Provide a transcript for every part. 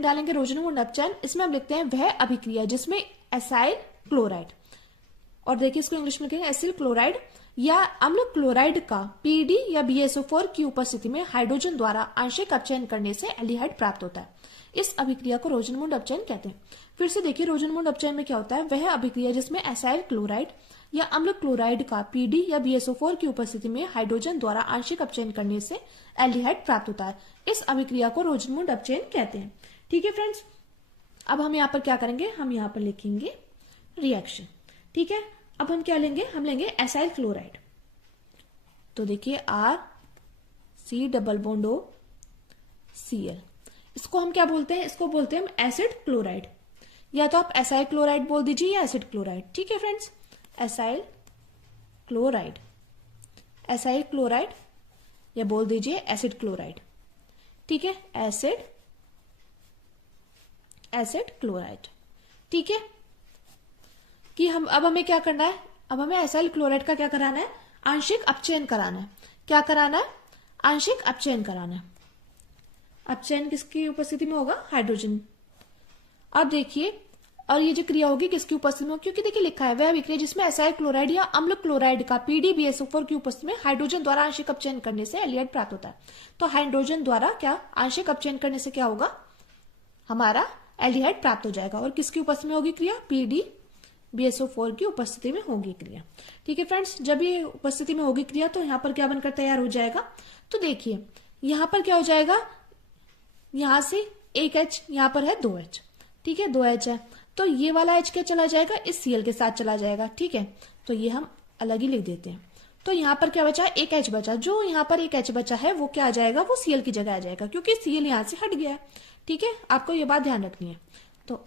Heading डालेंगे रोजनमूड अपचयन, इसमें हम लिखते हैं वह अभिक्रिया जिसमें एसाइल क्लोराइड, और देखिए इसको इंग्लिश में लिखेंगे एसिल क्लोराइड या अम्ल क्लोराइड का पीडी या BSO4 की उपस्थिति में हाइड्रोजन द्वारा आंशिक अपचयन करने से एल्डिहाइड प्राप्त होता है। इस अभिक्रिया को रोजनमूड अपचयन कहते हैं। फिर से देखिए रोजनमूड अपचयन में क्या होता है, वह अभिक्रिया जिसमें एसाइल क्लोराइड या अम्ल क्लोराइड का पीडी या BSO4 की उपस्थिति में हाइड्रोजन द्वारा आंशिक अपचयन करने से एल्डिहाइड प्राप्त होता है। इस अभिक्रिया को रोजनमूड अपचयन कहते हैं। ठीक है फ्रेंड्स, अब हम यहाँ पर क्या करेंगे, हम यहाँ पर लिखेंगे रिएक्शन। ठीक है, अब हम क्या लेंगे, हम लेंगे एसाइल क्लोराइड। तो देखिए RC≡CL, इसको हम क्या बोलते हैं, इसको बोलते हैं हम एसिड क्लोराइड, या तो आप एसाइल क्लोराइड बोल दीजिए या एसिड क्लोराइड। ठीक है friends, acyl chloride, acyl chloride या बोल दीजिए एसिड क्लोराइड। ठीक है, एसिड क्लोराइड। ठीक है, कि हम अब हमें क्या करना है, अब हमें एसाइल क्लोराइड का क्या कराना है, आंशिक अपचयन कराना है। क्या कराना है, आंशिक अपचयन कराना है। अपचयन किसकी उपस्थिति में होगा, हाइड्रोजन। अब देखिए, और ये जो क्रिया होगी किसकी उपस्थिति में होगी, क्योंकि देखिए लिखा है वह अभिक्रिया जिसमें एसाइल क्लोराइड या अम्ल क्लोराइड का पीडी BSO4 की उपस्थिति में हाइड्रोजन द्वारा आंशिक अपचयन करने से एल्डिहाइड प्राप्त होता है। तो हाइड्रोजन द्वारा क्या आंशिक अपचयन करने से क्या होगा, हमारा एल्डिहाइड प्राप्त हो जाएगा। और किसकी उपस्थिति में होगी क्रिया, पीडी BSO4 की उपस्थिति में होगी क्रिया। ठीक है फ्रेंड्स, जब ये उपस्थिति में होगी क्रिया तो यहाँ पर क्या बनकर तैयार हो जाएगा, तो देखिए यहाँ पर क्या हो जाएगा, यहां से एक H, यहाँ पर है 2H। ठीक है, 2H है, तो ये वाला H क्या चला जाएगा, इस Cl के साथ चला जाएगा। ठीक है, तो ये हम अलग ही लिख देते हैं। तो यहाँ पर क्या बचा, एक H बचा, जो यहाँ पर एक H बचा है वो क्या आ जाएगा, वो Cl की जगह आ जाएगा, क्योंकि Cl यहाँ से हट गया है। ठीक है, आपको ये बात ध्यान रखनी है। तो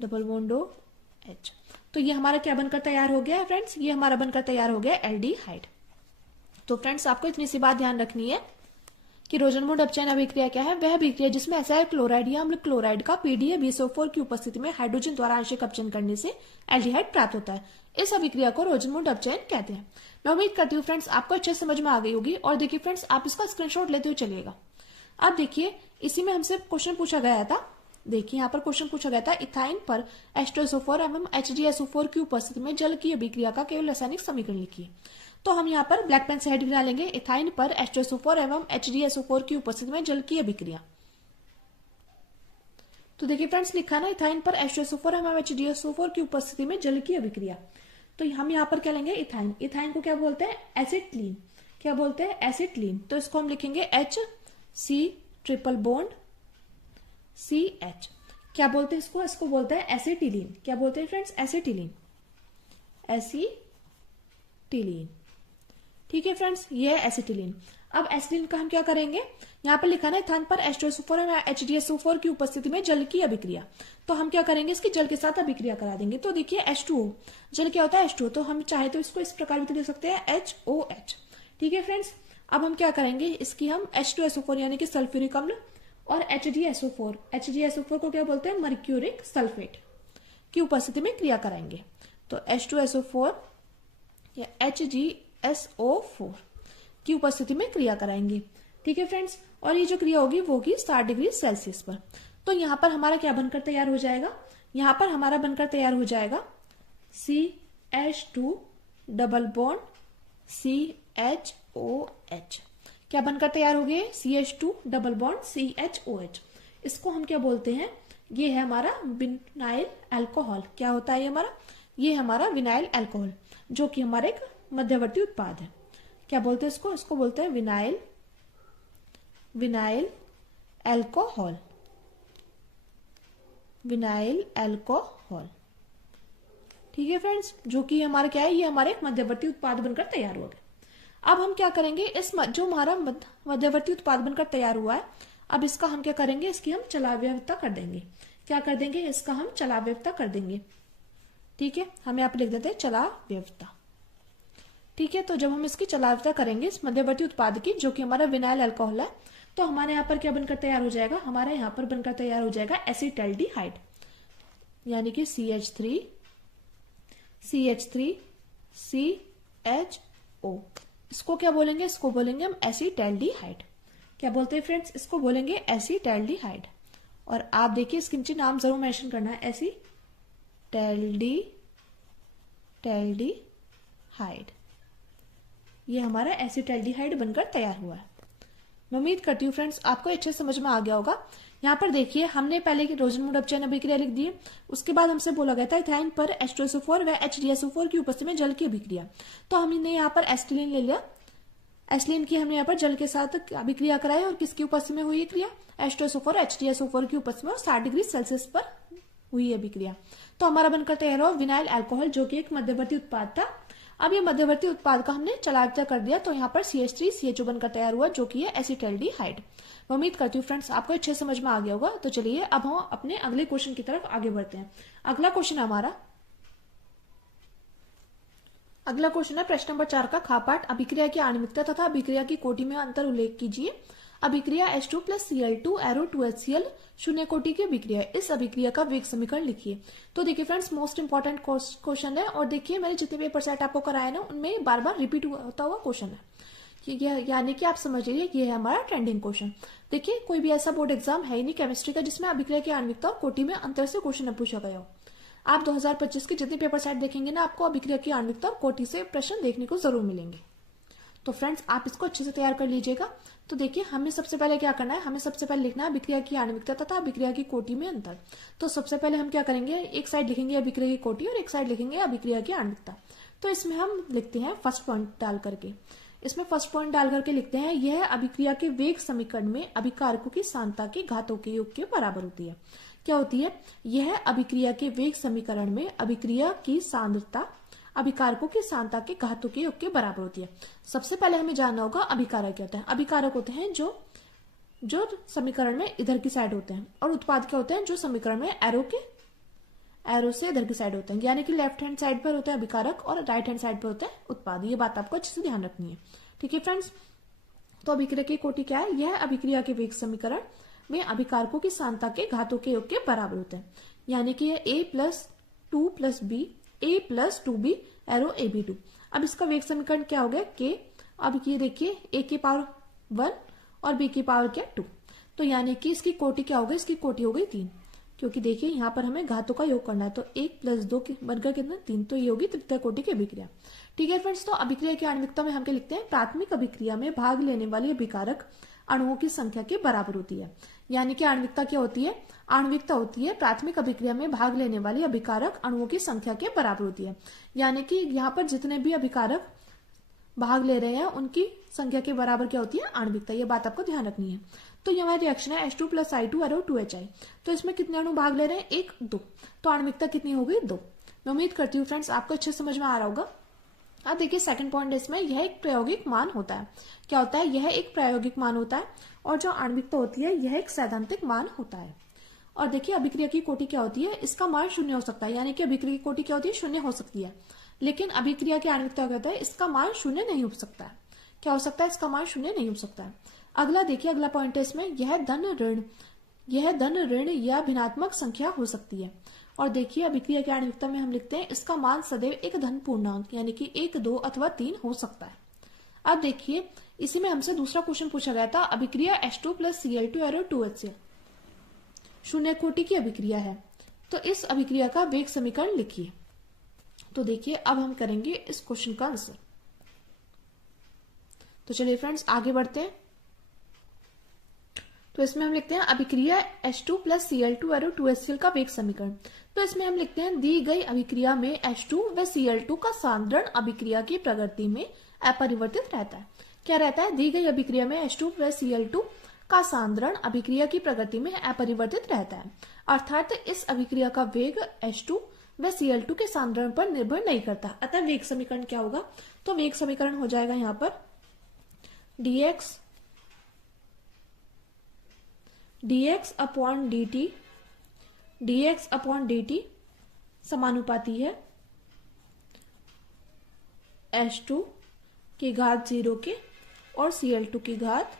R≡H, तो ये हमारा क्या बनकर तैयार हो गया है फ्रेंड्स, ये हमारा बनकर तैयार हो गया एल्डिहाइड। तो फ्रेंड्स आपको इतनी सी बात ध्यान रखनी है कि रोजनमूड अपचयन अभिक्रिया क्या है, वह अभिक्रिया जिसमें एसाइल क्लोराइड या अम्ल क्लोराइड का पीडी या BSO4 की उपस्थिति में हाइड्रोजन द्वारा आंशिक अपचयन करने से एल्डिहाइड प्राप्त होता है। इस अभिक्रिया को रोजनमूड अपचयन कहते हैं। मैं उम्मीद करती हूँ फ्रेंड्स आपको अच्छे समझ में आ गई होगी। और देखिए फ्रेंड्स, आप इसका स्क्रीनशॉट लेते हुए चलिएगा। अब देखिए, इसी में हमसे क्वेश्चन पूछा गया था, देखिए यहाँ पर क्वेश्चन पूछा गया था, इथाइन पर H2SO4 एवं HDSO4 की उपस्थिति में जल की अभिक्रिया का केवल रासायनिक समीकरण लिखिए। तो हम यहाँ पर ब्लैक पेन से हेडिंग डालेंगे, इथाइन पर H2SO4 एवं HDSO4 की उपस्थिति में जल की अभिक्रिया। तो देखिए फ्रेंड्स, लिखा ना इथाइन पर H2SO4 एवं HDSO4 की उपस्थिति में जल की अभिक्रिया। तो हम यहाँ पर क्या लेंगे, इथाइन। इथाइन को क्या बोलते हैं, एसिटिलीन। क्या बोलते हैं, एसिटिलीन। तो इसको हम लिखेंगे HC≡CH। क्या बोलते हैं इसको, इसको बोलते हैं एसिटिलीन। क्या बोलते हैं फ्रेंड्स, एसिटिलीन, एसिटिलीन। ठीक है फ्रेंड्स, ये है एसिटिलीन। अब एसिटिलीन का हम क्या करेंगे, यहाँ पर लिखा है इथाइन पर H2SO4 और HDSO4 की उपस्थिति में जल की अभिक्रिया। तो हम क्या करेंगे, इसकी जल के साथ अभिक्रिया करा देंगे। तो देखिए H2O, जल क्या होता है H2O, तो हम चाहे तो इसको इस प्रकार भी लिख सकते हैं HOH। ठीक है फ्रेंड्स, अब हम क्या करेंगे, इसकी हम H2SO4 यानी कि सल्फ्यूरिक अम्ल और HDSO4 को क्या बोलते हैं, मर्क्यूरिक सल्फेट की उपस्थिति में क्रिया कराएंगे। तो H2SO4 या HgSO4 की उपस्थिति में क्रिया कराएंगे। ठीक है फ्रेंड्स, और ये जो क्रिया होगी वो होगी 60 डिग्री सेल्सियस पर। तो यहाँ पर हमारा क्या बनकर तैयार हो जाएगा, यहाँ पर हमारा बनकर तैयार हो जाएगा CH2 डबल बॉन्ड CHOH। क्या बनकर तैयार हो गए, CH2 डबल बॉन्ड CHOH। इसको हम क्या बोलते हैं, ये है हमारा विनाइल अल्कोहल। क्या होता है ये हमारा, ये हमारा विनाइल अल्कोहल, जो कि हमारा एक मध्यवर्ती उत्पाद है। क्या बोलते हैं इसको, इसको बोलते हैं विनाइल अल्कोहल, विनाइल अल्कोहल। ठीक है फ्रेंड्स, जो कि हमारा क्या है, ये हमारे एक मध्यवर्ती उत्पाद बनकर तैयार हुआ। अब हम क्या करेंगे, इस जो हमारा मध्यवर्ती उत्पाद बनकर तैयार हुआ है, अब इसका हम क्या करेंगे, इसकी हम चलाव्यवस्था कर देंगे। क्या कर देंगे, इसका हम चलाव्यवस्था कर देंगे। ठीक है, हम यहाँ पे लिख देते हैं चलाव्यवस्था। ठीक है, तो जब हम इसकी चलाव्यवस्था करेंगे इस मध्यवर्ती उत्पाद की, जो कि हमारा विनाइल अल्कोहल है, तो हमारे यहाँ पर क्या बनकर तैयार हो जाएगा, हमारे यहाँ पर बनकर तैयार हो जाएगा एसिटाल्डिहाइड, यानी कि CH3CHO। इसको क्या बोलेंगे, इसको बोलेंगे हम एसिटाल्डिहाइड। क्या बोलते हैं फ्रेंड्स, इसको बोलेंगे एसिटाल्डिहाइड। और आप देखिए इसके नीचे नाम जरूर मेंशन करना है, एसीटैल्डिहाइड। ये हमारा एसीटैल्डिहाइड बनकर तैयार हुआ है। मैं उम्मीद करती हूँ फ्रेंड्स आपको अच्छे समझ में आ गया होगा। यहाँ पर देखिए हमने पहले की रोजनमूड अपचयन अभिक्रिया लिख दी है, उसके बाद हमसे बोला गया था इथाइन पर H2SO4 व HDSO4 की उपस्थिति में जल की अभिक्रिया। तो हमने यहाँ पर एसिटिलीन ले लिया, एसिटिलीन की हमने यहाँ पर जल के साथ अभिक्रिया कराई और किसकी उपस्थिति में हुई है क्रिया, H2SO4 HDSO4 की उपस्थिति में और 60 डिग्री सेल्सियस पर हुई है अभिक्रिया। तो हमारा बनकर तैयार हुआ विनाइल अल्कोहल, जो कि एक मध्यवर्ती उत्पाद था। अब ये मध्यवर्ती उत्पाद का हमने चलायता कर दिया, तो यहाँ पर CH3CHO बनकर तैयार हुआ, जो कि है एसीटैल्डिहाइड। मैं उम्मीद करती हूँ फ्रेंड्स आपको अच्छे समझ में आ गया होगा। तो चलिए अब हम अपने अगले क्वेश्चन की तरफ आगे बढ़ते हैं। अगला क्वेश्चन है प्रश्न नंबर 4 का खा पाठ। अभिक्रिया की आणविकता तथा अभिक्रिया की कोटि में अंतर उल्लेख कीजिए। अभिक्रिया H2+Cl2 एरो 2HCl शून्य कोटि की अभिक्रिया है, इस अभिक्रिया का वेग समीकरण लिखिए। तो देखिए फ्रेंड्स मोस्ट इंपॉर्टेंट क्वेश्चन है, और देखिए मैंने जितने पेपर सेट आपको कराए ना उनमें बार बार रिपीट होता हुआ क्वेश्चन है, यानी कि आप समझ लीजिए ये है हमारा ट्रेंडिंग क्वेश्चन। देखिए कोई भी ऐसा बोर्ड एग्जाम है ही नहीं केमिस्ट्री का जिसमें अभिक्रिया की आणविकता और कोटि में अंतर से क्वेश्चन न पूछा गया हो। आप 2025 के जितने पेपर सेट देखेंगे ना आपको अभिक्रिया की आणविकता और कोटि से प्रश्न देखने को जरूर मिलेंगे। तो फ्रेंड्स आप इसको अच्छे से तैयार कर लीजिएगा। तो देखिए हमें सबसे पहले क्या करना है, हमें सबसे पहले लिखना है अभिक्रिया की आणविकता तथा अभिक्रिया की कोटि में अंतर। तो सबसे पहले हम क्या करेंगे, एक साइड लिखेंगे अभिक्रिया की कोटि और एक साइड लिखेंगे अभिक्रिया की आणविकता। तो इसमें हम लिखते हैं फर्स्ट पॉइंट डाल करके, लिखते हैं यह अभिक्रिया के वेग समीकरण में अभिकारकों की सांद्रता के घातों के योग के बराबर होती है। क्या होती है, यह अभिक्रिया के वेग समीकरण में अभिक्रिया की सांद्रता अभिकारकों की सांद्रता के घातों के योग के बराबर होती है। सबसे पहले हमें जानना होगा अभिकारक क्या होता है। अभिकारक होते हैं जो समीकरण में इधर की साइड होते हैं, और उत्पाद क्या होते हैं जो समीकरण में एरो से इधर की साइड होते हैं, यानी कि लेफ्ट हैंड साइड पर होते हैं अभिकारक और राइट हैंड साइड पर होते हैं उत्पाद। ये बात आपको अच्छे से ध्यान रखनी है, ठीक है फ्रेंड्स। तो अभिक्रिया की कोटि क्या है, यह अभिक्रिया के वेग समीकरण में अभिकारकों की सांद्रता के घातों के योग के बराबर होते हैं, यानी कि ये A+2B एरो AB2। अब इसका वेग समीकरण क्या हो गया K। अब ये देखिए A की पावर 1 और B की पावर क्या 2, तो यानी कि इसकी कोटि क्या हो गई, इसकी कोटि हो गई 3, क्योंकि देखिए यहाँ पर हमें घातों का योग करना है। तो 1+2 बनकर कितना 3, तो ये होगी तृतीय कोटि की अभिक्रिया। ठीक है फ्रेंड्स, तो अभिक्रिया की आणविकता में हम क्या लिखते हैं, प्राथमिक अभिक्रिया में भाग लेने वाली अभिकारक अणुओं की संख्या के बराबर होती है। यानी कि आणविकता क्या होती है, आणविकता होती है प्राथमिक अभिक्रिया में भाग लेने वाली अभिकारक अणुओं की संख्या के बराबर होती है। यानी कि यहाँ पर जितने भी अभिकारक भाग ले रहे हैं उनकी संख्या के बराबर क्या होती है, आणविकता। ये बात आपको ध्यान रखनी है। तो ये हमारी रिएक्शन है H2+I2 एरो 2HI। तो इसमें कितने अणु भाग ले रहे हैं, 1 2, तो आणविकता कितनी हो गई 2। मैं उम्मीद करती हूँ फ्रेंड्स आपको अच्छे समझ में आ रहा होगा। अब देखिए सेकंड पॉइंट इसमें, यह एक प्रायोगिक मान होता है। क्या होता है, यह एक प्रायोगिक मान होता है, और जो आणविकता होती है यह एक सैद्धांतिक मान होता है। और देखिए अभिक्रिया की कोटि क्या होती है, इसका मान 0 हो सकता है, यानी कि अभिक्रिया की कोटि क्या होती है, 0 हो सकती है। लेकिन अभिक्रिया की आणविकता क्या होता है, इसका मान 0 नहीं हो सकता है। क्या हो सकता है, इसका मान 0 नहीं हो सकता है। अगला देखिए, अगला पॉइंट है इसमें, यह धन ऋण या भिन्नात्मक संख्या हो सकती है। और देखिए अभिक्रिया की आणविकता में हम लिखते हैं इसका मान सदैव एक धन पूर्णांक यानी कि 1 2 अथवा 3 हो सकता है। अब देखिए इसी में हमसे दूसरा क्वेश्चन पूछा गया था, अभिक्रिया H2+Cl2 एरो 2HCl शून्य कोटि की अभिक्रिया है, तो इस अभिक्रिया का वेग समीकरण लिखिए। तो देखिए अब हम करेंगे इस क्वेश्चन का आंसर। तो चलिए फ्रेंड्स आगे बढ़ते हैं। तो इसमें हम लिखते हैं अभिक्रिया H2+Cl2 एरो 2HCl का वेग समीकरण। तो इसमें हम लिखते हैं दी गई अभिक्रिया में H2 व Cl2 का सांद्रण अभिक्रिया की प्रगति में अपरिवर्तित रहता है। क्या रहता है, दी गई अभिक्रिया में H2 व Cl2 का सांद्रण अभिक्रिया की प्रगति में अपरिवर्तित रहता है, अर्थात इस अभिक्रिया का वेग H2 व Cl2 के सांद्रण पर निर्भर नहीं करता। अतः वेग समीकरण क्या होगा, तो वेग समीकरण हो जाएगा यहाँ पर dx अपॉन dt समानुपाती है H2 की घात 0 के और Cl2 की घात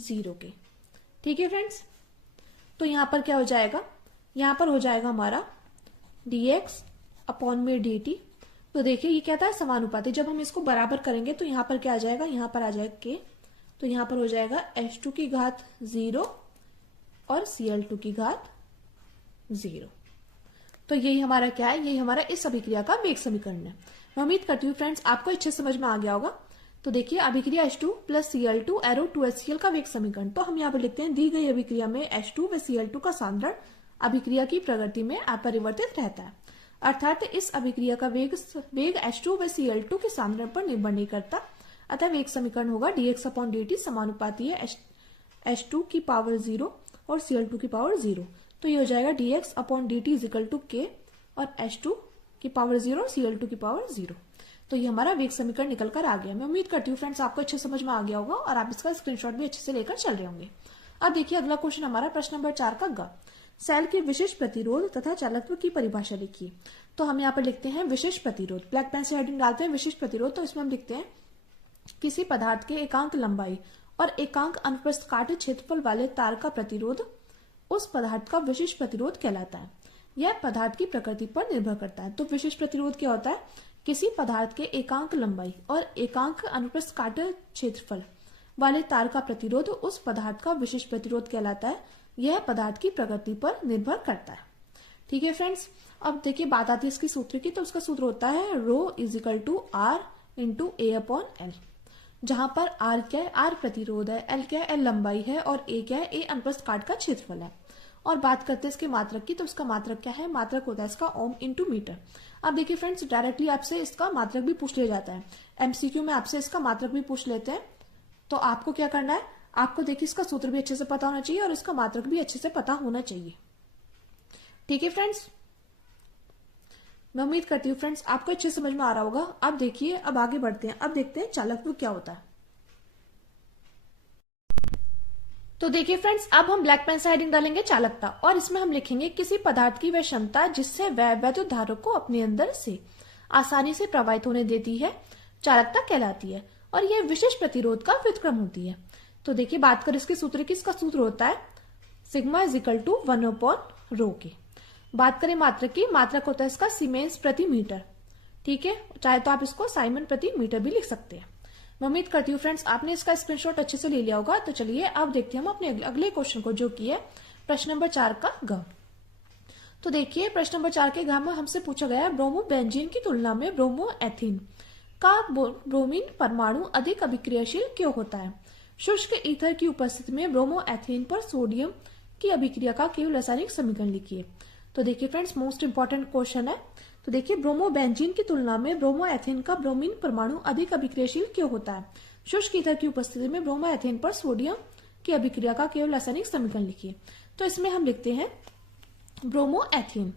0 के। ठीक है फ्रेंड्स, तो यहां पर क्या हो जाएगा, यहां पर हो जाएगा हमारा dx अपॉन में dt। तो देखिए ये क्या था, समानुपाती। जब हम इसको बराबर करेंगे तो यहां पर क्या आ जाएगा, यहां पर आ जाएगा k, तो यहां पर हो जाएगा H2 की घात 0 प्लस Cl2 की घात 0। तो यही हमारा क्या है, यही हमारा इस अभिक्रिया का वेग समीकरण है। मैं उम्मीद करती हूँ फ्रेंड्स आपको अच्छे समझ में आ गया होगा। तो देखिए अभिक्रिया H2 plus Cl2 arrow 2HCl का वेग समीकरण। तो हम यहाँ पर लिखते हैं दी गई अभिक्रिया में H2 व Cl2 का सांद्रण अभिक्रिया की प्रगति में अपरिवर्तित रहता है, अर्थात इस अभिक्रिया का वेग H2 व Cl2 के सांद्रण पर निर्भर नहीं करता। अतः वेग समीकरण होगा dx/dt समानुपाती है H2 की पावर 0 और Cl2 की पावर 0। तो ये हो जाएगा dx/dt इजिकल टू k और H2 की पावर 0 Cl2 की पावर 0। तो ये हमारा वेग समीकरण निकल कर आ गया। मैं उम्मीद करती हूँ फ्रेंड्स आपको अच्छे समझ में आ गया होगा और आप इसका स्क्रीनशॉट भी अच्छे से लेकर चल रहे होंगे। अब देखिए अगला क्वेश्चन हमारा प्रश्न नंबर 4 का ग, सेल के विशिष्ट प्रतिरोध तथा चालकत्व की परिभाषा लिखिए। तो हम यहाँ पर लिखते हैं विशिष्ट प्रतिरोध, ब्लैक पेन से हेडिंग डालते हैं विशिष्ट प्रतिरोध। तो इसमें हम लिखते हैं किसी पदार्थ के एकांक लंबाई और एकांक अनुप्रस्थ काट क्षेत्रफल वाले तार का प्रतिरोध उस पदार्थ का विशिष्ट प्रतिरोध कहलाता है। यह पदार्थ की प्रकृति पर निर्भर करता है। तो विशिष्ट प्रतिरोध क्या होता है, किसी पदार्थ के एकांक लंबाई और एकांक अनुप्रस्थ काट क्षेत्रफल वाले तार का प्रतिरोध उस पदार्थ का विशिष्ट प्रतिरोध कहलाता है। यह पदार्थ की प्रकृति पर निर्भर करता है। ठीक है फ्रेंड्स, अब देखिए बात आती है इसकी सूत्र की। तो उसका सूत्र होता है rho is equal to R into A/L, जहां पर R क्या है, R प्रतिरोध है, L क्या है, L लंबाई है और A क्या है, A अनुप्रस्थ काट का क्षेत्रफल है। और बात करते हैं इसके मात्रक की। तो उसका मात्रक क्या है, मात्रक होता है इसका ओम इंटू मीटर। अब देखिए फ्रेंड्स डायरेक्टली आपसे इसका मात्रक भी पूछ लिया जाता है, MCQ में आपसे इसका मात्रक भी पूछ लेते हैं। तो आपको क्या करना है, आपको देखिए इसका सूत्र भी अच्छे से पता होना चाहिए और इसका मात्रक भी अच्छे से पता होना चाहिए। ठीक है फ्रेंड्स, मैं उम्मीद करती हूँ फ्रेंड्स आपको अच्छे समझ में आ रहा होगा। अब देखिए अब आगे बढ़ते हैं, अब देखते हैं चालकत्व क्या होता है। तो देखिए फ्रेंड्स अब हम ब्लैक पेन से हेडिंग डालेंगे चालकता, और इसमें हम लिखेंगे किसी पदार्थ की वह क्षमता जिससे वह वैद्युत धारा को अपने अंदर से आसानी से प्रवाहित होने देती है चालकता कहलाती है, और यह विशेष प्रतिरोध का व्युत्क्रम होती है। तो देखिए बात करें इसके सूत्र की, इसका सूत्र होता है सिग्मा इजिकल टू 1/ρ के। बात करें मात्रक की, मात्रक होता है इसका सीमेंस प्रति मीटर। ठीक है, चाहे तो आप इसको साइमन प्रति मीटर भी लिख सकते हैं। मैं उम्मीद करती हूँ फ्रेंड्स आपने इसका स्क्रीनशॉट अच्छे से ले लिया होगा। तो चलिए अब देखते हैं हम अपने अगले क्वेश्चन को, जो कि है प्रश्न नंबर 4 का ग। तो देखिए प्रश्न नंबर 4 के ग में हमसे पूछा गया है ब्रोमो बेंजीन की तुलना में ब्रोमो एथीन का ब्रोमीन परमाणु अधिक अभिक्रियाशील क्यों होता है। शुष्क ईथर की उपस्थिति में ब्रोमो एथीन पर सोडियम की अभिक्रिया का केवल रासायनिक समीकरण लिखिए। तो देखिए फ्रेंड्स मोस्ट इंपॉर्टेंट क्वेश्चन है। तो देखिए ब्रोमो बेंजीन की तुलना में ब्रोमो एथेन का ब्रोमीन परमाणु अधिक अभिक्रियाशील क्यों होता है। शुष्क ईथर की उपस्थिति में ब्रोमो एथेन पर सोडियम की अभिक्रिया का केवल रासायनिक समीकरण लिखिए। तो इसमें हम लिखते हैं ब्रोमो एथेन।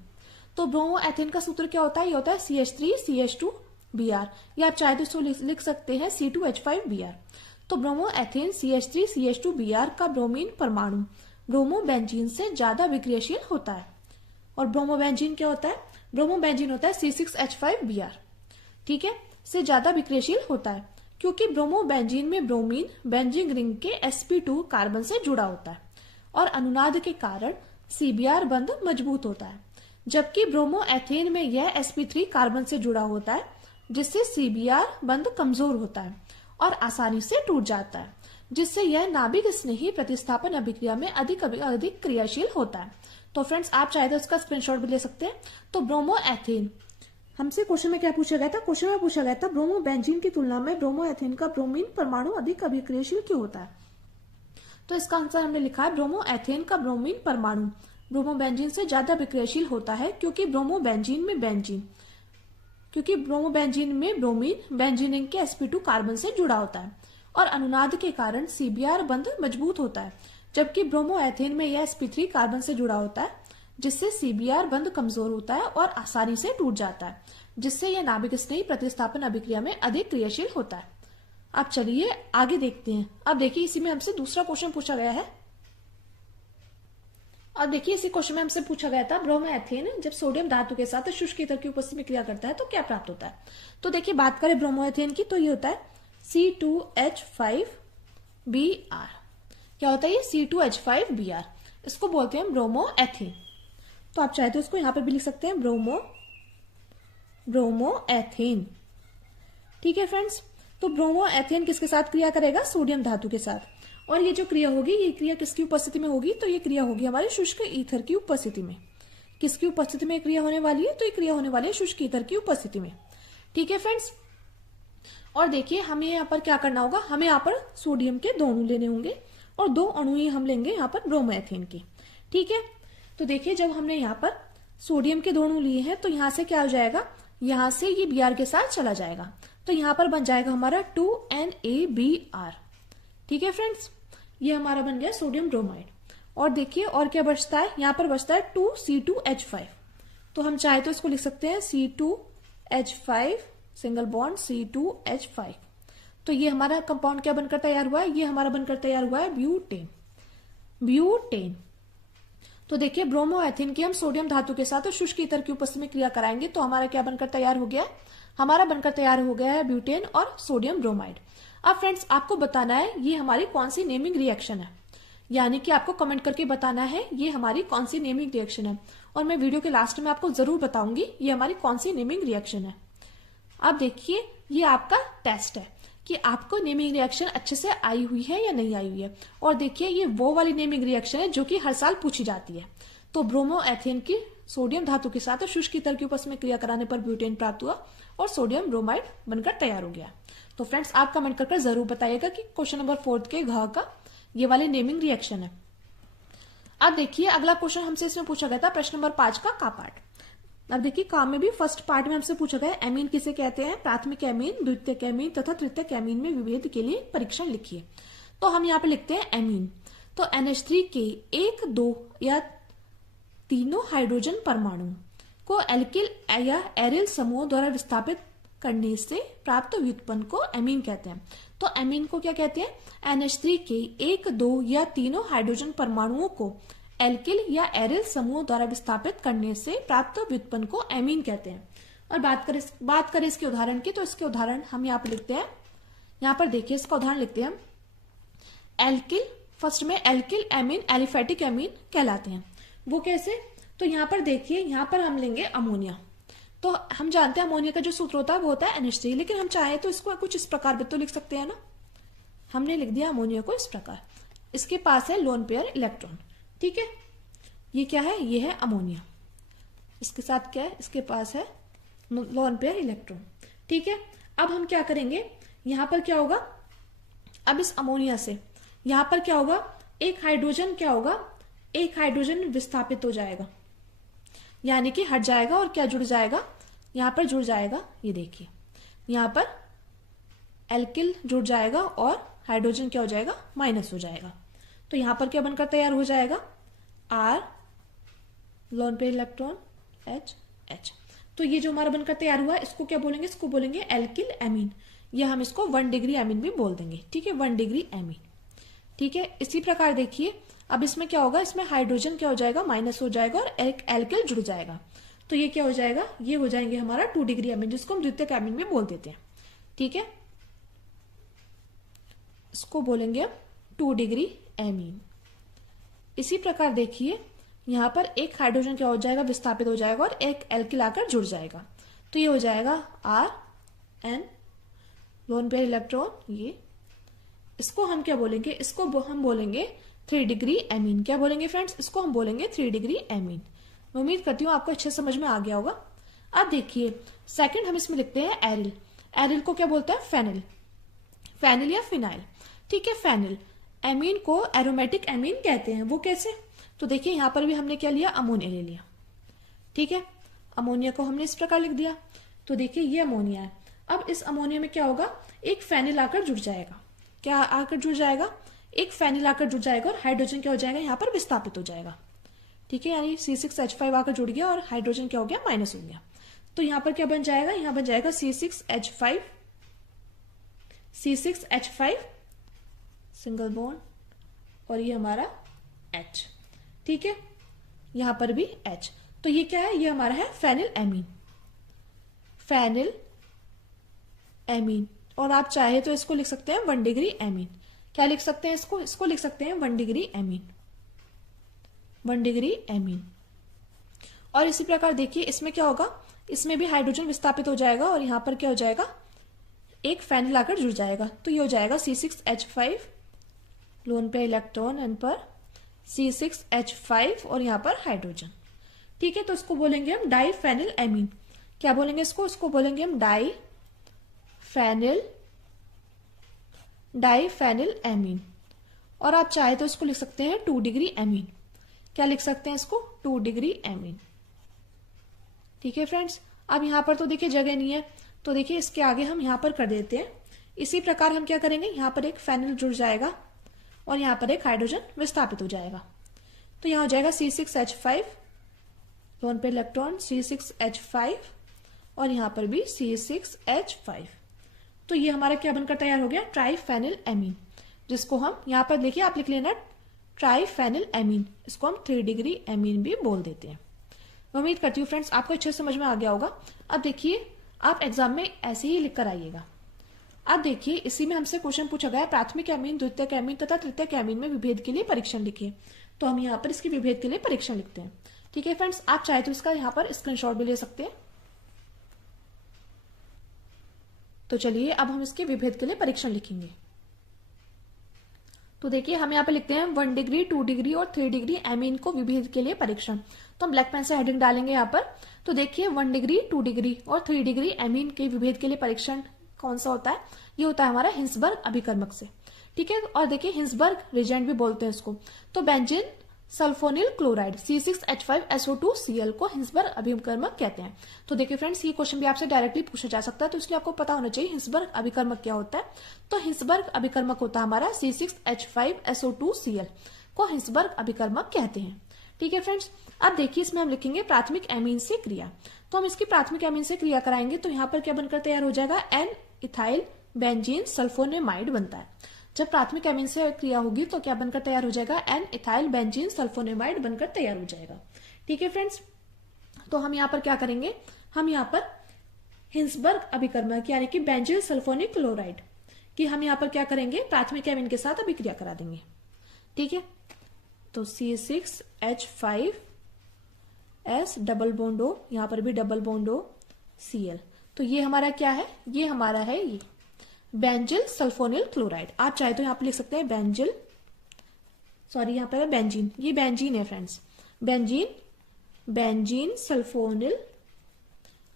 तो ब्रोमो एथेन का सूत्र क्या होता है, ये होता है CH3CH2Br, या आप चाहे तो इसको लिख सकते हैं C2H5Br। तो ब्रोमो एथेन CH3CH2Br का ब्रोमीन परमाणु ब्रोमो बेंजीन से ज्यादा अभिक्रियाशील होता है। और ब्रोमो बेंजीन क्या होता है, ब्रोमो बेंजीन होता है C6H5Br, ठीक है, से ज्यादा विक्रियशील होता है क्योंकि ब्रोमो बेंजीन में ब्रोमीन बेंजीन रिंग के sp2 कार्बन से जुड़ा होता है और अनुनाद के कारण CBr बंध मजबूत होता है, जबकि ब्रोमो एथेन में यह sp3 कार्बन से जुड़ा होता है जिससे CBr बंध कमजोर होता है और आसानी से टूट जाता है, जिससे यह नाभिक स्नेही प्रतिस्थापन अभिक्रिया में अधिक क्रियाशील होता है। तो फ्रेंड्स आप चाहे तो इसका स्क्रीनशॉट भी ले सकते हैं। तो ब्रोमो एथेन हमसे क्वेश्चन में क्या पूछा गया था, क्वेश्चन में पूछा गया था ब्रोमो बेंजीन की तुलना में ब्रोमो एथेन का ब्रोमीन परमाणु अधिक अभिक्रियाशील क्यों होता है। तो इसका आंसर हमने लिखा है ब्रोमो एथेन का ब्रोमीन परमाणु ब्रोमो बेंजीन से ज्यादा अभिक्रियाशील होता है क्योंकि ब्रोमो बेंजीन में ब्रोमीन बेंजीन रिंग के sp2 कार्बन से जुड़ा होता है और अनुनाद के कारण CBr बंध मजबूत होता है, जबकि ब्रोमो एथेन में यह sp3 कार्बन से जुड़ा होता है जिससे CBr बंध कमजोर होता है और आसानी से टूट जाता है, जिससे यह नाभिक स्नेही प्रतिस्थापन अभिक्रिया में अधिक क्रियाशील होता है। अब चलिए आगे देखते हैं। अब देखिए इसी में हमसे दूसरा क्वेश्चन पूछा गया है। अब देखिए इसी क्वेश्चन में हमसे पूछा गया था ब्रोमो एथेन जब सोडियम धातु के साथ शुष्क ईथर की उपस्थिति में क्रिया करता है तो क्या प्राप्त होता है। तो देखिए बात करें ब्रोमो एथेन की, तो ये होता है C2H5Br। क्या होता है ये C2H5Br, इसको बोलते हैं ब्रोमो एथेन। तो आप चाहे तो इसको यहां पे भी लिख सकते हैं ब्रोमो एथेन। ठीक है फ्रेंड्स, तो ब्रोमो एथेन किसके साथ क्रिया करेगा, सोडियम धातु के साथ, और ये जो क्रिया होगी, ये क्रिया किसकी उपस्थिति में होगी? तो ये क्रिया होगी हमारे शुष्क ईथर की उपस्थिति में। किसकी उपस्थिति में क्रिया होने वाली है? तो ये क्रिया होने वाली है शुष्क ईथर की उपस्थिति में। ठीक है फ्रेंड्स, और देखिए हमें यहाँ पर क्या करना होगा, हमें यहाँ पर सोडियम के 2 अणु लेने होंगे और 2 अणु ही हम लेंगे यहाँ पर ब्रोमोएथेन के। ठीक है, तो देखिए जब हमने यहाँ पर सोडियम के 2 अणु लिए हैं तो यहाँ से क्या हो जाएगा, यहाँ से ये Br के साथ चला जाएगा, तो यहाँ पर बन जाएगा हमारा 2NaBr। ठीक है फ्रेंड्स, ये हमारा बन गया सोडियम ब्रोमाइड। और देखिए और क्या बचता है, यहाँ पर बचता है 2C2H5। तो हम चाहे तो इसको लिख सकते हैं C2H5 सिंगल बॉन्ड C2H5। तो ये हमारा कंपाउंड क्या बनकर तैयार हुआ है, ये हमारा बनकर तैयार हुआ है ब्यूटेन। ब्यूटेन। तो देखिए ब्रोमोएथेन की हम सोडियम धातु के साथ और शुष्क ईथर की उपस्थिति में क्रिया कराएंगे तो हमारा क्या बनकर तैयार हो गया है, हमारा बनकर तैयार हो गया है ब्यूटेन और सोडियम ब्रोमाइड। अब फ्रेंड्स आपको बताना है ये हमारी कौन सी नेमिंग रिएक्शन है, यानी कि आपको कमेंट करके बताना है ये हमारी कौन सी नेमिंग रिएक्शन है, और मैं वीडियो के लास्ट में आपको जरूर बताऊंगी ये हमारी कौन सी नेमिंग रिएक्शन है। अब देखिए ये आपका टेस्ट है कि आपको नेमिंग रिएक्शन अच्छे से आई हुई है या नहीं आई हुई है। और देखिए ये वो वाली नेमिंग रिएक्शन है जो कि हर साल पूछी जाती है। तो ब्रोमोएथेन की सोडियम धातु के साथ शुष्क ईथर के उपस्थिति में क्रिया कराने पर ब्यूटेन प्राप्त हुआ और सोडियम ब्रोमाइड बनकर तैयार हो गया। तो फ्रेंड्स आप कमेंट करके जरूर बताइएगा कि क्वेश्चन नंबर 4 के घ का ये वाली नेमिंग रिएक्शन है। अब देखिए अगला क्वेश्चन हमसे इसमें पूछा गया था प्रश्न नंबर 5 का पार्ट। अब देखिए काम में भी फर्स्ट पार्ट में हमसे पूछा गया एमीन किसे कहते हैं, प्राथमिक एमीन, द्वितीयक एमीन तथा तृतीयक एमीन में विभेद के लिए परीक्षण लिखिए। तो हम यहाँ पे लिखते हैं एमीन। तो NH3 के 1, 2 या तीनों हाइड्रोजन परमाणु को एल्किल या एरिल समूह द्वारा विस्थापित करने से प्राप्त व्युत्पन्न को एमीन कहते हैं। तो एमीन को क्या कहते हैं, NH3 के 1, 2 या तीनों हाइड्रोजन परमाणुओं को एल्किल या एरिल समूह द्वारा विस्थापित करने से प्राप्त व्युत्पन्न को एमीन कहते हैं। और बात करें इसके उदाहरण की, तो इसके उदाहरण हम यहाँ पर लिखते हैं, यहाँ पर देखिए इसका उदाहरण लिखते हैं हम एल्किल, फर्स्ट में एल्किल एमीन एलिफेटिक एमीन कहलाते हैं। वो कैसे, तो यहाँ पर देखिए यहाँ पर हम लेंगे अमोनिया। तो हम जानते हैं अमोनिया का जो सूत्र होता है वो होता है NH3, लेकिन हम चाहे तो इसको कुछ इस प्रकार भी तो लिख सकते हैं ना। हमने लिख दिया अमोनिया को इस प्रकार, इसके पास है लोन पेयर इलेक्ट्रॉन। ठीक है, ये क्या है, ये है अमोनिया, इसके साथ क्या है, इसके पास है लोन पेयर इलेक्ट्रॉन। ठीक है, अब हम क्या करेंगे, यहां पर क्या होगा, अब इस अमोनिया से यहां पर क्या होगा, एक हाइड्रोजन क्या होगा, एक हाइड्रोजन विस्थापित हो जाएगा, यानी कि हट जाएगा और क्या जुड़ जाएगा, यहां पर जुड़ जाएगा, ये देखिए यहां पर एल्किल जुड़ जाएगा और हाइड्रोजन क्या हो जाएगा, माइनस हो जाएगा। तो यहां पर क्या बनकर तैयार हो जाएगा, R lone pair electron H। तो ये जो हमारा बनकर तैयार हुआ इसको क्या बोलेंगे, इसको बोलेंगे एल्किल एमीन, या हम इसको 1 डिग्री एमीन भी बोल देंगे। ठीक है, 1 डिग्री एमीन। ठीक है, इसी प्रकार देखिए अब इसमें क्या होगा, इसमें हाइड्रोजन क्या हो जाएगा, माइनस हो जाएगा और एक एल्किल जुड़ जाएगा। तो ये क्या हो जाएगा, ये हो जाएंगे हमारा 2 डिग्री एमीन, जिसको हम द्वितीयक एमीन भी बोल देते हैं। ठीक है, इसको बोलेंगे 2 डिग्री एमीन। इसी प्रकार देखिए यहां पर एक हाइड्रोजन क्या हो जाएगा, विस्थापित हो जाएगा और एक एल्किल आकर जुड़ जाएगा। तो ये हो जाएगा RN लोन पेयर इलेक्ट्रॉन, ये इसको हम क्या बोलेंगे, इसको हम बोलेंगे 3 डिग्री एमीन। क्या बोलेंगे फ्रेंड्स, इसको हम बोलेंगे 3 डिग्री एमीन। मैं उम्मीद करती हूँ आपको अच्छे समझ में आ गया होगा। अब देखिए सेकंड हम इसमें लिखते हैं एरिल। एरिल को क्या बोलते हैं, फेनिल, फेनिल या फिनाइल। ठीक है, फेनिल एमीन को एरोमेटिक एमीन कहते हैं। वो कैसे, तो देखिए यहां पर भी हमने क्या लिया, अमोनिया ले लिया। ठीक है, अमोनिया को हमने इस प्रकार लिख दिया। तो देखिए ये अमोनिया है, अब इस अमोनिया में क्या होगा, एक फेनिल आकर जुड़ जाएगा। क्या आकर जुड़ जाएगा, एक फेनिल आकर जुड़ जाएगा और हाइड्रोजन क्या हो जाएगा, यहाँ पर विस्थापित हो जाएगा। ठीक है, यानी C6H5 आकर जुड़ गया और हाइड्रोजन क्या हो गया, माइनस हो गया। तो यहाँ पर क्या बन जाएगा, यहाँ बन जाएगा C6H5 सिंगल बॉन्ड और ये हमारा H। ठीक है, यहां पर भी H। तो ये क्या है, ये हमारा है फेनिल एमीन, फेनिल एमीन। और आप चाहे तो इसको लिख सकते हैं 1 डिग्री एमीन। क्या लिख सकते हैं इसको लिख सकते हैं 1 डिग्री एमीन, 1 डिग्री एमीन। और इसी प्रकार देखिए इसमें क्या होगा, इसमें भी हाइड्रोजन विस्थापित हो जाएगा और यहां पर क्या हो जाएगा, एक फेनिल आकर जुड़ जाएगा। तो ये हो जाएगा C6H5 लोन पे इलेक्ट्रॉन, एन पर C6H5 और यहाँ पर हाइड्रोजन। ठीक है, तो इसको बोलेंगे हम डाई फेनिल एमीन। क्या बोलेंगे इसको बोलेंगे हम डाई फेनिल एमीन। और आप चाहे तो इसको लिख सकते हैं 2 डिग्री एमीन। क्या लिख सकते हैं इसको? 2 डिग्री एमीन। ठीक है फ्रेंड्स, अब यहां पर तो देखिए जगह नहीं है, तो देखिए इसके आगे हम यहां पर कर देते हैं। इसी प्रकार हम क्या करेंगे, यहां पर एक फेनिल जुड़ जाएगा और यहां पर एक हाइड्रोजन विस्थापित हो जाएगा। तो यहां हो जाएगा C6H5, लोन पे इलेक्ट्रॉन C6H5 और यहां पर भी C6H5। तो ये हमारा क्या बनकर तैयार हो गया, ट्राइफेनिल एमीन, जिसको हम यहां पर देखिए आप लिख लेना ट्राइफेनिल एमीन। इसको हम 3 डिग्री एमीन भी बोल देते हैं। उम्मीद करती हूँ फ्रेंड्स आपको अच्छे से समझ में आ गया होगा। अब देखिए आप एग्जाम में ऐसे ही लिख कर आइएगा। अब देखिए इसी में हमसे क्वेश्चन पूछा गया है, प्राथमिक एमीन, द्वितीयक एमीन तथा तृतीयक एमीन में विभेद के लिए परीक्षण लिखिए। तो हम यहाँ पर इसके विभेद के लिए परीक्षण लिखते हैं। ठीक है फ्रेंड्स, आप चाहे तो इसका यहाँ पर स्क्रीनशॉट भी ले सकते हैं। तो चलिए अब हम इसके विभेद के लिए परीक्षण लिखेंगे। तो देखिए हम यहाँ पे लिखते हैं 1 डिग्री, 2 डिग्री और 3 डिग्री एमीन को विभेद के लिए परीक्षण। तो हम ब्लैक पेन से हेडिंग डालेंगे यहाँ पर। तो देखिए 1 डिग्री, 2 डिग्री और 3 डिग्री एमीन के विभेद के लिए परीक्षण कौन सा होता है, ये होता है हमारा हिंसबर्ग अभिकर्मक से। ठीक है, और देखिए हिंसबर्ग रिजेंट भी बोलते हैं इसको। तो बेंजीन सल्फोनिल क्लोराइड C6H5SO2Cl को हिंसबर्ग अभिकर्मक कहते हैं। तो देखिए फ्रेंड्स ये क्वेश्चन भी आपसे डायरेक्टली पूछा जा सकता है, तो इसलिए आपको पता होना चाहिए हिंसबर्ग अभिकर्मक क्या होता है। तो हिंसबर्ग अभिकर्मक होता है हमारा C6H5SO2Cl को हिंसबर्ग अभिकर्मक कहते हैं। ठीक है फ्रेंड्स, अब देखिए इसमें हम लिखेंगे प्राथमिक एमीन से क्रिया। तो हम इसकी प्राथमिक एमीन से क्रिया कराएंगे तो यहाँ पर क्या बनकर तैयार हो जाएगा, एन इथाइल बेंजीन सल्फोनेमाइड बनता है। जब प्राथमिक एमीन से क्रिया होगी तो क्या बनकर तैयार हो जाएगा, एन इथाइल बेंजीन सल्फोनेमाइड बनकर तैयार हो जाएगा। ठीक है फ्रेंड्स, तो हम यहाँ पर क्या करेंगे, हम यहाँ पर हिंसबर्ग अभिकर्मक यानी कि बेंजील सल्फोनिक क्लोराइड की हम यहाँ पर क्या करेंगे, प्राथमिक एमीन के साथ अभिक्रिया करा देंगे। ठीक है, तो C6H5S डबल बॉन्ड O, यहाँ पर भी डबल बॉन्ड O Cl। तो ये हमारा क्या है, ये हमारा है ये बेंजिल सल्फोनिल क्लोराइड। आप चाहे तो यहाँ पर लिख सकते हैं बेंजिल, सॉरी यहाँ पर है बेंजीन, ये बेंजीन है फ्रेंड्स, बेंजीन सल्फोनिल,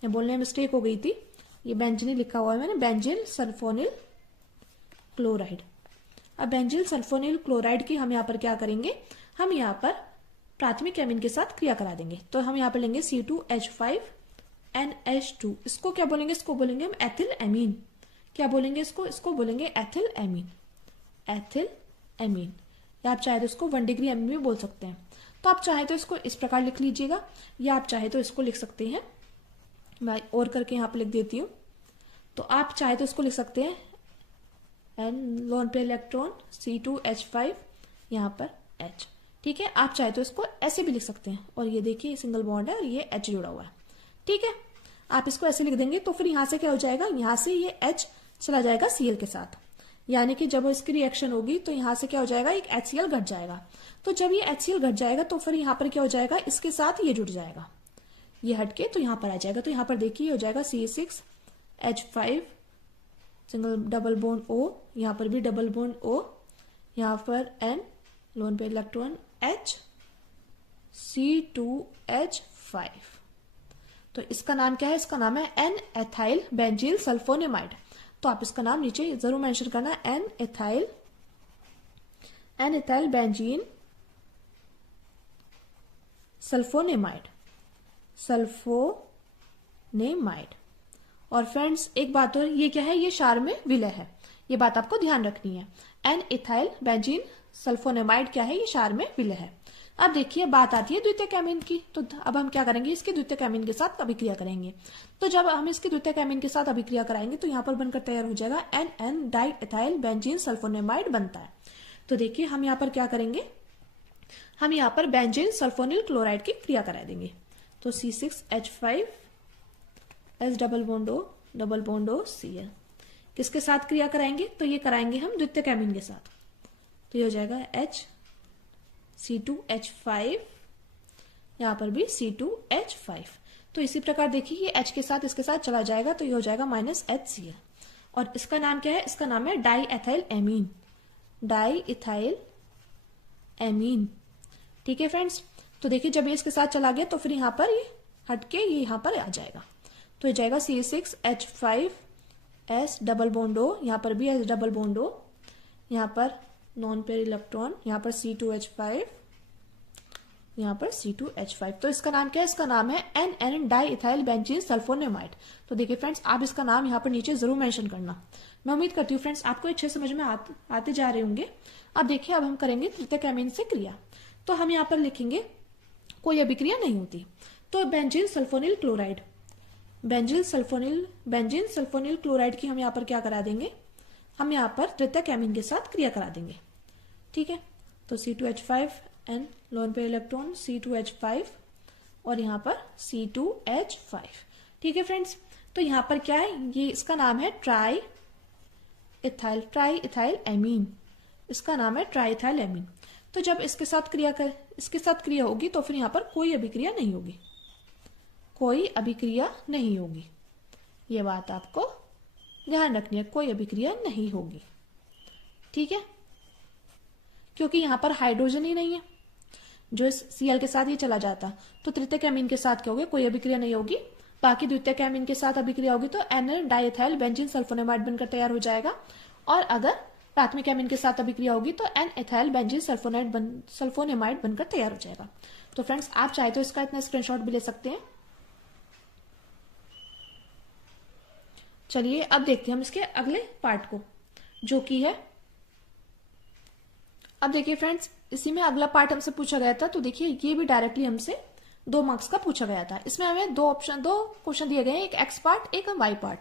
बोलने में मिस्टेक हो गई थी, ये बेंजीन लिखा हुआ है मैंने, बेंजिल सल्फोनिल क्लोराइड। अब बेंजिल सल्फोनिल क्लोराइड की हम यहाँ पर क्या करेंगे, हम यहाँ पर प्राथमिक एमीन के साथ क्रिया करा देंगे। तो हम यहाँ पर लेंगे C2H5NH2, इसको क्या बोलेंगे, इसको बोलेंगे हम एथिल एमीन। क्या बोलेंगे इसको, इसको बोलेंगे एथिल एमीन, एथिल एमीन, या आप चाहे तो इसको 1 डिग्री एमीन भी बोल सकते हैं। तो आप चाहे तो इसको इस प्रकार लिख लीजिएगा, या आप चाहे तो इसको लिख सकते हैं, मैं और करके यहाँ पे लिख देती हूँ। तो आप चाहे तो इसको लिख सकते हैं एन लोन पे इलेक्ट्रॉन C2H5 यहाँ पर H। ठीक है, आप चाहे तो इसको ऐसे भी लिख सकते हैं, और ये देखिए सिंगल बॉन्ड है और ये H जुड़ा हुआ है। ठीक है, आप इसको ऐसे लिख देंगे तो फिर यहाँ से क्या हो जाएगा, यहाँ से ये H चला जाएगा Cl के साथ, यानी कि जब इसकी रिएक्शन होगी तो यहाँ से क्या हो जाएगा, एक HCl घट जाएगा। तो जब ये HCl घट जाएगा तो फिर यहाँ पर क्या हो जाएगा, इसके साथ ये जुड़ जाएगा, ये हटके तो यहाँ पर आ जाएगा। तो यहाँ पर देखिए हो जाएगा C6H5 single double bond O, यहाँ पर भी डबल बॉन्ड O, यहाँ पर N लोन पे इलेक्ट्रॉन H C2H5। तो इसका नाम क्या है, इसका नाम है एन एथाइल बेंजील सल्फोनेमाइड। तो आप इसका नाम नीचे जरूर मेंशन करना, N ethyl benzene sulfonamide, sulfonamide. और फ्रेंड्स एक बात और, ये क्या है, ये क्षार में विलय है, ये बात आपको ध्यान रखनी है। एन इथाइल बेंजीन सल्फोनेमाइड क्या है, ये क्षार में विलय है। अब देखिए बात आती है द्वितीयक एमीन की। तो अब हम क्या करेंगे, इसके द्वितीयक एमीन के साथ अभिक्रिया करेंगे। तो जब हम इसके द्वितीयक एमीन के साथ अभिक्रिया कराएंगे तो यहाँ पर बनकर तैयार हो जाएगा N N diethyl benzene sulfonamide बनता है। तो देखिए हम यहाँ पर क्या करेंगे, हम यहाँ पर बेंजीन सल्फोनिल क्लोराइड की क्रिया करा देंगे। तो C6H5S double bond O Cl किसके साथ क्रिया कराएंगे, तो ये कराएंगे हम द्वितीयक एमीन के साथ। तो ये हो जाएगा C2H5, यहाँ पर भी C2H5। तो इसी प्रकार देखिए ये H के साथ इसके साथ चला जाएगा, तो ये हो जाएगा -HCl। और इसका नाम क्या है, इसका नाम है diethylamine, diethylamine. ठीक है फ्रेंड्स, तो देखिए जब ये इसके साथ चला गया तो फिर यहाँ पर ये हटके ये यहाँ पर आ जाएगा, तो ये जाएगा C6H5S डबल बॉन्ड O, यहाँ पर भी S डबल बॉन्ड O, यहाँ पर नॉन पेयर इलेक्ट्रॉन, यहाँ पर C2H5, यहाँ पर C2H5। तो इसका नाम क्या है? इसका नाम है NN di ethyl benzene sulphonamide. तो देखिए फ्रेंड्स, आप इसका नाम यहाँ पर नीचे जरूर मेंशन करना। मैं उम्मीद करती हूँ फ्रेंड्स आपको अच्छे समझ में आते जा रहे होंगे। अब देखिए, अब हम करेंगे तृतीयक एमीन से क्रिया। तो हम यहाँ पर लिखेंगे कोई अभिक्रिया नहीं होती, तो benzene sulphonyl chloride, benzene sulphonyl chloride की हम यहाँ पर क्या करा देंगे? हम यहाँ पर तृतीयक एमीन के साथ क्रिया करा देंगे। ठीक है, तो C2H5N lone pair electron C2H5 और यहाँ पर C2H5। ठीक है फ्रेंड्स, तो यहाँ पर क्या है? ये इसका नाम है ट्राई इथाइल एमीन, इसका नाम है ट्राई इथाइल एमीन। तो जब इसके साथ क्रिया होगी तो फिर यहाँ पर कोई अभिक्रिया नहीं होगी, कोई अभिक्रिया नहीं होगी। ये बात आपको ध्यान रखनी है, कोई अभिक्रिया नहीं होगी। ठीक है, क्योंकि यहाँ पर हाइड्रोजन ही नहीं है, जो इस Cl के साथ ये चला जाता, तो तृतीयक एमीन के साथ क्या होगा? कोई अभिक्रिया नहीं होगी। बाकी द्वितीयक एमीन के साथ अभिक्रिया होगी तो एनएल डाइथाइल बेंजीन सल्फोनेमाइड बनकर तैयार हो जाएगा, और अगर प्राथमिक एमीन के साथ अभिक्रिया होगी तो एन एथाइल बेंजीन सल्फोनेमाइड बनकर तैयार हो जाएगा। तो फ्रेंड्स, आप चाहे तो इसका इतना स्क्रीनशॉट भी ले सकते हैं। चलिए अब देखते हैं हम इसके अगले पार्ट को, जो कि है, अब देखिए फ्रेंड्स, इसी में अगला पार्ट हमसे पूछा गया था। तो देखिए ये भी डायरेक्टली हमसे 2 मार्क्स का पूछा गया था। इसमें हमें दो क्वेश्चन दिए गए हैं, एक एक्स पार्ट एक वाई पार्ट।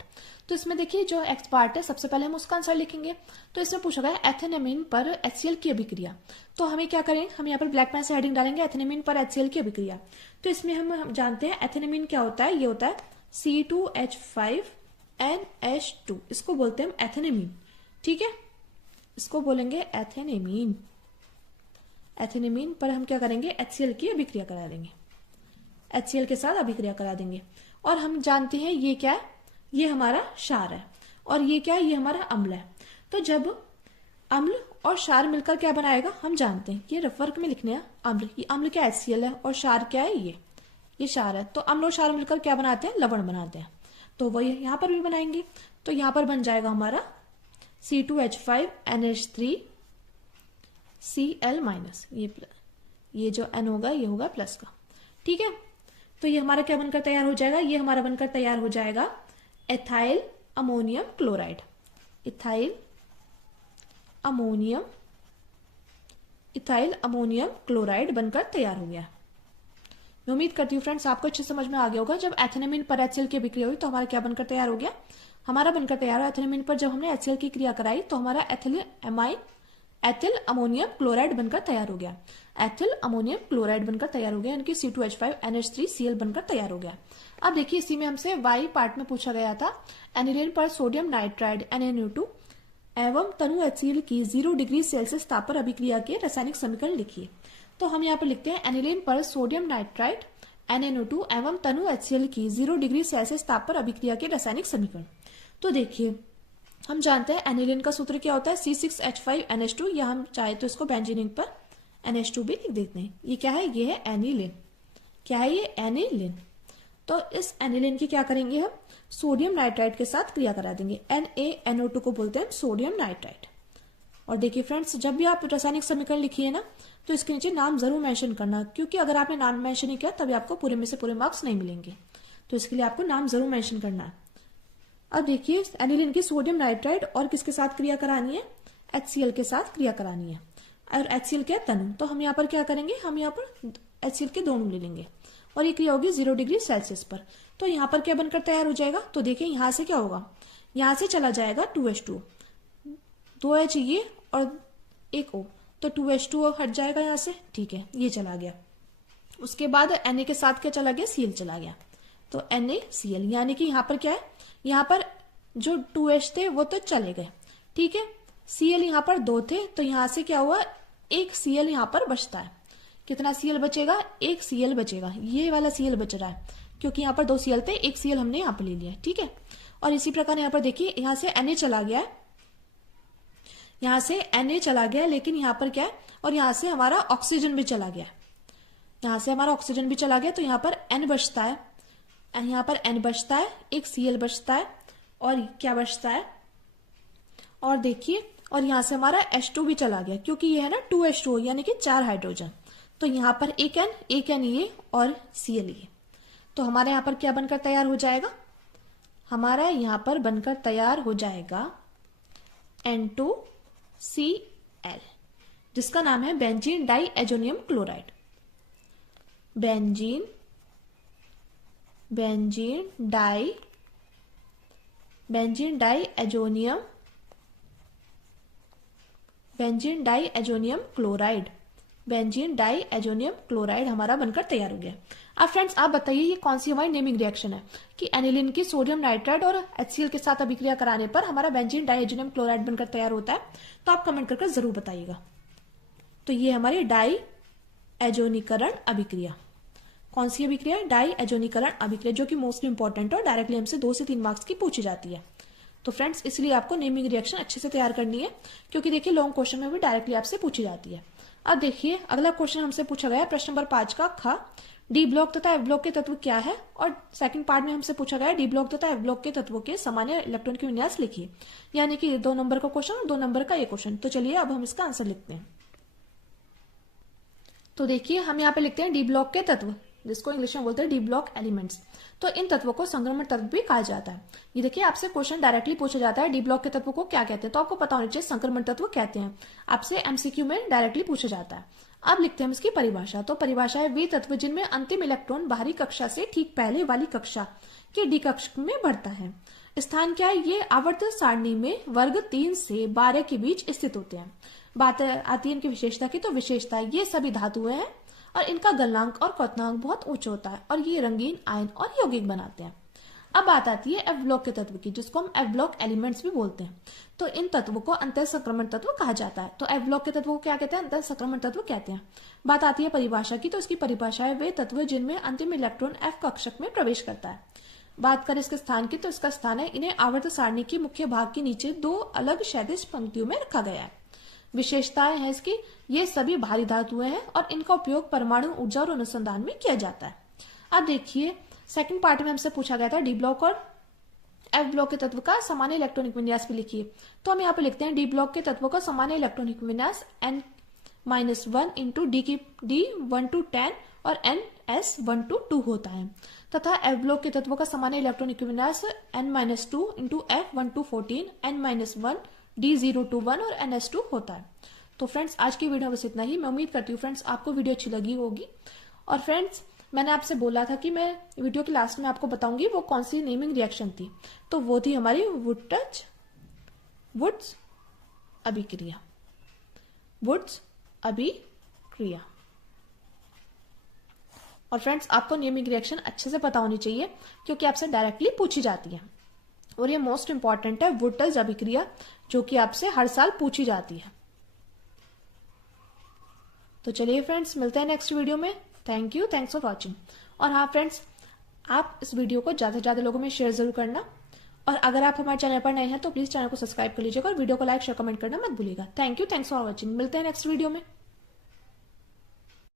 तो इसमें देखिए जो एक्स पार्ट है, सबसे पहले हम उसका आंसर लिखेंगे। तो इसमें पूछा गया एथेनेमीन पर HCl की अभिक्रिया। तो हमें क्या करें? हम यहाँ पर ब्लैक पेन से हेडिंग डालेंगे एथेनेमीन पर HCl की अभिक्रिया। तो इसमें हम जानते हैं एथेनेमीन क्या होता है, ये होता है C2H5NH2, इसको बोलते हैं हम एथेनेमीन। ठीक है, इसको बोलेंगे एथेनेमीन। एथेनेमीन पर हम क्या करेंगे? HCl की अभिक्रिया करा देंगे, HCl के साथ अभिक्रिया करा देंगे। और हम जानते हैं ये क्या है? ये हमारा क्षार है, और ये क्या है? ये हमारा अम्ल है। तो जब अम्ल और क्षार मिलकर क्या बनाएगा हम जानते हैं, ये रफ वर्क में लिखने हैं। अम्ल, ये अम्ल क्या HCl है, और क्षार क्या है? ये क्षार है। तो अम्ल और क्षार मिलकर क्या बनाते हैं? लवण बनाते हैं। तो वही यहाँ पर भी बनाएंगे। तो यहाँ पर बन जाएगा हमारा C2H5NH3Cl-, ये जो N होगा ये होगा प्लस का। ठीक है, तो ये हमारा क्या बनकर तैयार हो जाएगा? ये हमारा बनकर तैयार हो जाएगा ethyl ammonium chloride. Ethyl ammonium chloride बनकर तैयार हो गया। मैं उम्मीद करती हूँ फ्रेंड्स आपको अच्छे समझ में आ गया होगा। जब एथेनेमीन पर HCl की अभिक्रिया हुई तो हमारा क्या बनकर तैयार हो गया? हमारा बनकर तैयार हुआ एथेनेमीन पर जब हमने HCl की क्रिया कराई तो हमारा एथिल अमोनियम क्लोराइड बनकर तैयार हो गया। एथिल अमोनियम क्लोराइड बनकर तैयार हो गया, यानी कि C2H5NH3Cl बनकर तैयार हो गया। अब देखिए इसी में हमसे वाई पार्ट में पूछा गया था एनिलीन पर सोडियम नाइट्राइड NaNO2 एवं तनु HCl की 0 डिग्री सेल्सियस ताप पर अभिक्रिया के रासायनिक समीकरण लिखिए। तो हम यहाँ पर लिखते हैं एनिलीन पर सोडियम नाइट्राइड NaNO2 एवं तनु HCl की 0 डिग्री सेल्सियस ताप पर अभिक्रिया के रासायनिक समीकरण। तो देखिए हम जानते हैं एनिलीन का सूत्र क्या होता है? C6H5NH2, या हम चाहे तो इसको बेंजीनिंग पर NH2 भी लिख देते हैं। ये क्या है? ये है एनिलीन। क्या है ये? एनिलीन। तो इस एनिलीन की क्या करेंगे हम? सोडियम नाइट्राइड के साथ क्रिया करा देंगे। NaNO2 को बोलते हैं सोडियम नाइट्राइड। और देखिए फ्रेंड्स, जब भी आप रासायनिक समीकरण लिखिए ना तो इसके नीचे नाम जरूर मेंशन करना, क्योंकि अगर आपने नाम मेंशन नहीं किया तभी आपको पूरे में से पूरे मार्क्स नहीं मिलेंगे। तो इसके लिए आपको नाम जरूर मेंशन करना है। अब देखिए एनिलीन की सोडियम नाइट्राइड और किसके साथ क्रिया करानी है? HCl के साथ क्रिया करानी है। और HCl क्या है? तनु। तो हम यहाँ पर क्या करेंगे? हम यहाँ पर HCl के दोनों ले लेंगे और ये क्रिया होगी 0 डिग्री सेल्सियस पर। तो यहाँ पर क्या बनकर तैयार हो जाएगा? तो देखिए यहाँ से क्या होगा? यहाँ से चला जाएगा 2H2, 2H ये और एक O, तो 2H2 हट जाएगा यहाँ से। ठीक है, ये चला गया। उसके बाद Na के साथ क्या चला गया? Cl चला गया। तो NaCl, यानी कि यहाँ पर क्या है? यहाँ पर जो 2H थे वो तो चले गए। ठीक है, Cl यहाँ पर 2 थे, तो यहाँ से क्या हुआ? एक Cl यहाँ पर बचता है। कितना Cl बचेगा? एक Cl बचेगा। ये वाला Cl बच रहा है, क्योंकि यहाँ पर 2 Cl थे, एक Cl हमने यहाँ पर ले लिया। ठीक है, और इसी प्रकार यहाँ पर देखिए यहाँ से Na चला गया है, यहां से Na चला गया, लेकिन यहाँ पर क्या है, और यहां से हमारा ऑक्सीजन भी चला गया, यहां से हमारा ऑक्सीजन भी चला गया, तो यहाँ पर N बचता है, यहाँ पर N बचता है, एक Cl बचता है, और क्या बचता है, और देखिए, और यहां से हमारा H2 भी चला गया, क्योंकि ये है ना 2H2 यानी कि 4 हाइड्रोजन, तो यहाँ पर एक N ये और Cl ये, तो हमारे यहाँ पर क्या बनकर तैयार हो जाएगा, हमारा यहाँ पर बनकर तैयार हो जाएगा N2Cl, जिसका नाम है benzene diazonium chloride. Benzene diazonium chloride हमारा बनकर तैयार हो गया। अब फ्रेंड्स आप बताइए ये कौन सी हमारी नेमिंग रिएक्शन है कि एनिलीन की सोडियम नाइट्राइड और HCl के साथ अभिक्रिया कराने पर हमारा बेंजीन डाई एजोनियम क्लोराइड बनकर तैयार होता है, तो आप कमेंट करके जरूर बताइएगा। तो ये हमारी डाई एजोनीकरण अभिक्रिया, कौन सी अभिक्रिया, डाई एजोनीकरण अभिक्रिया, जो कि मोस्ट इंपॉर्टेंट और डायरेक्टली हमसे 2 से 3 मार्क्स की पूछी जाती है। तो फ्रेंड्स इसलिए आपको नेमिंग रिएक्शन अच्छे से तैयार करनी है, क्योंकि देखिए लॉन्ग क्वेश्चन में भी डायरेक्टली आपसे पूछी जाती है। अब देखिए अगला क्वेश्चन हमसे पूछा गया प्रश्न नंबर 5 का ख, डी ब्लॉक तथा एफ ब्लॉक के तत्व क्या है, और सेकंड पार्ट में हमसे पूछा गया डी ब्लॉक तथा एफ ब्लॉक के तत्वों के सामान्य इलेक्ट्रॉन के विन्यास लिखिए, यानी कि 2 नंबर का क्वेश्चन और 2 नंबर का ये क्वेश्चन। तो चलिए अब हम इसका आंसर लिखते हैं। तो देखिए हम यहाँ पे लिखते हैं डी ब्लॉक के तत्व, जिसको इंग्लिश में बोलते हैं डी ब्लॉक एलिमेंट्स। तो इन तत्वों को संक्रमण तत्व भी कहा जाता है। ये देखिए आपसे क्वेश्चन डायरेक्टली पूछा जाता है डी ब्लॉक के तत्व को क्या कहते हैं, तो आपको पता होना चाहिए संक्रमण तत्व कहते हैं, आपसे एमसीक्यू में डायरेक्टली पूछा जाता है। अब लिखते हैं इसकी परिभाषा। तो परिभाषा है वे तत्व जिनमें अंतिम इलेक्ट्रॉन बाहरी कक्षा से ठीक पहले वाली कक्षा के डी कक्षा में बढ़ता है। स्थान क्या है, ये आवर्त सारणी में वर्ग 3 से 12 के बीच स्थित होते हैं। बात आती है इनकी विशेषता की, तो विशेषता ये सभी धातुएं हैं और इनका गलनांक और क्वथनांक बहुत उच्च होता है और ये रंगीन आयन और यौगिक बनाते हैं। अब बात आती है एफ ब्लॉक के तत्व की, जिसको हम एफ ब्लॉक एलिमेंट्स भी बोलते हैं। तो इन तत्वों को अंतर संक्रमण तत्व कहा जाता है। तो एफ ब्लॉक के तत्वों को क्या कहते हैं, अंतर संक्रमण तत्व कहते हैं। बात आती है परिभाषा की, तो इसकी परिभाषा है वे तत्व जिनमें अंतिम इलेक्ट्रॉन एफ कक्षक में प्रवेश करता है। बात करें इसके स्थान की, तो इसका स्थान है इन्हें आवर्त सारणी के मुख्य भाग के नीचे 2 अलग क्षैतिज पंक्तियों में रखा गया है। विशेषताएं हैं इसकी, ये सभी भारी धातुएं हैं और इनका उपयोग परमाणु ऊर्जा और अनुसंधान में किया जाता है। अब देखिए सेकंड पार्ट में हमसे पूछा गया था डी ब्लॉक और एफ ब्लॉक के तत्व का सामान्य इलेक्ट्रॉनिक विन्यास भी लिखिए। तो हम यहाँ पे लिखते हैं डी ब्लॉक के तत्वों का सामान्य इलेक्ट्रॉनिक विन्यास n-1 इंटू डी 1 to 10 और ns 1 to 2 होता है, तथा एफ ब्लॉक के तत्वों का सामान्य इलेक्ट्रॉनिक विन्यास n-2 into f 1 to 14 n-1 D 0 to 1 और ns2 होता है। तो फ्रेंड्स आज की वीडियो बस इतना ही। मैं उम्मीद करती हूँ फ्रेंड्स आपको वीडियो अच्छी लगी होगी। और फ्रेंड्स मैंने आपसे बोला था कि मैं वीडियो के लास्ट में आपको बताऊंगी वो कौन सी नेमिंग रिएक्शन थी, तो वो थी हमारी वुड्स अभिक्रिया। और फ्रेंड्स आपको नेमिंग रिएक्शन अच्छे से पता होनी चाहिए, क्योंकि आपसे डायरेक्टली पूछी जाती है और ये मोस्ट इंपॉर्टेंट है वुड्स अभिक्रिया, जो कि आपसे हर साल पूछी जाती है। तो चलिए फ्रेंड्स मिलते हैं नेक्स्ट वीडियो में। Thank you, thanks for watching. और हाँ फ्रेंड्स आप इस वीडियो को ज्यादा से ज्यादा लोगों में शेयर जरूर करना, और अगर आप हमारे चैनल पर नए हैं तो प्लीज चैनल को सब्सक्राइब कर लीजिएगा और वीडियो को लाइक शेयर कमेंट करना मत भूलिएगा। Thank you, thanks for watching. मिलते हैं नेक्स्ट वीडियो में।